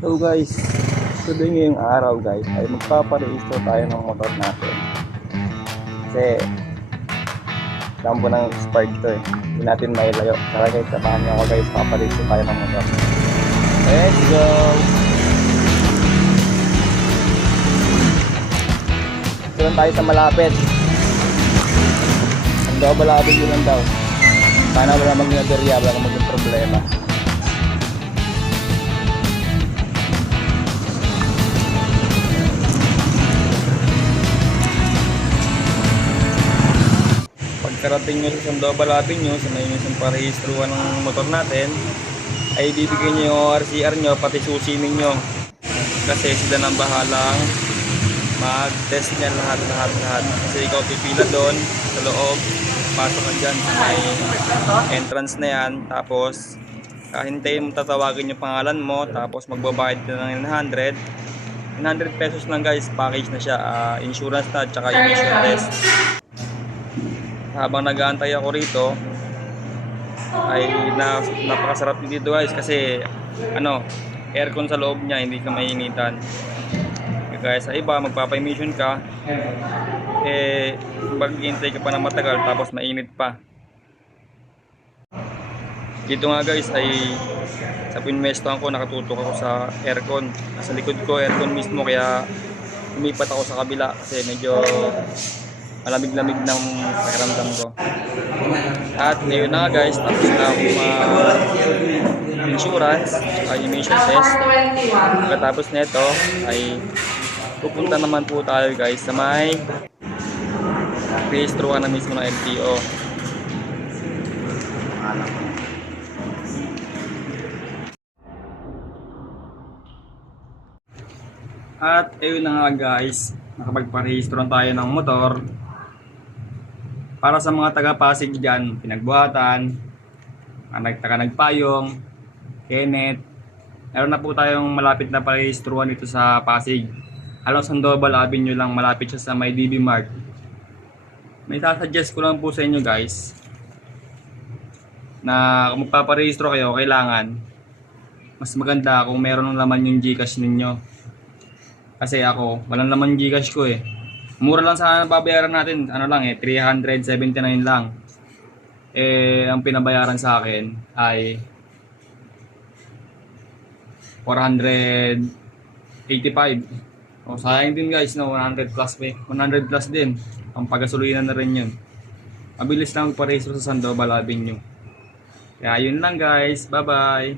So guys, today ngayong araw guys ay magpaparehistro tayo ng motor natin. Kasi kampo ng spark to eh. Hindi natin mailayo. Tara guys, samahan niyo ako guys, paparehistro tayo ng motor. Let's go! Ito lang tayo sa malapit. Ang daw malapit yun lang daw. Sana wala mag-naderya, wala maging problema. Pagkarating nyo sa Sandoval Avenue, sa may isang parehistruan ng motor natin, ay bibigyan nyo yung RCR nyo, pati susi ninyo. Kasi sila nang bahalang mag-test niya lahat. Kasi ikaw pipila doon sa loob, pasok ka dyan sa may entrance na yan. Tapos, hintayin mo, tatawagin yung pangalan mo, tapos magbabayad ka ng 900 pesos lang guys, package na siya, insurance na, tsaka emission test. Habang nag-aantay ako rito ay napakasarap dito guys kasi aircon sa loob niya, hindi ka mainitan. Guys, sa iba magpapa-emission ka maghihintay ka pa ng matagal tapos mainit pa. Dito nga guys ay sa pinwestohan ko, nakatutok ako sa aircon. Sa likod ko aircon mismo, kaya lumipat ako sa kabila kasi medyo malamig-lamig ng pakiramdam ko. At ngayon na nga guys, tapos na akong insurance ay emission test. Pagkatapos nito ay pupunta naman po tayo guys sa may rehistruan na mismo ng LTO. At ayun na nga guys, nakapagparehistro tayo ng motor. Para sa mga taga-Pasig dyan, Pinagbuhatan, Nagpayong, Kenneth, meron na po tayong malapit na parehistruan dito sa Pasig. Along Sandoval Avenue lang, malapit siya sa may DB Mart. May sasuggest ko lang po sa inyo guys, na kung magpaparehistro kayo, kailangan mas maganda kung meron ng laman yung Gcash ninyo. Kasi ako, walang laman yung Gcash ko eh. Mura lang sana babayaran natin, 379 lang. Ang pinabayaran sa akin ay 485. O sayang din guys, 100 plus pa. 100 plus din. Ang pagasolina na rin yun. Mabilis lang magparehistro sa Sandoval Avenue. Kaya yun lang guys, bye bye.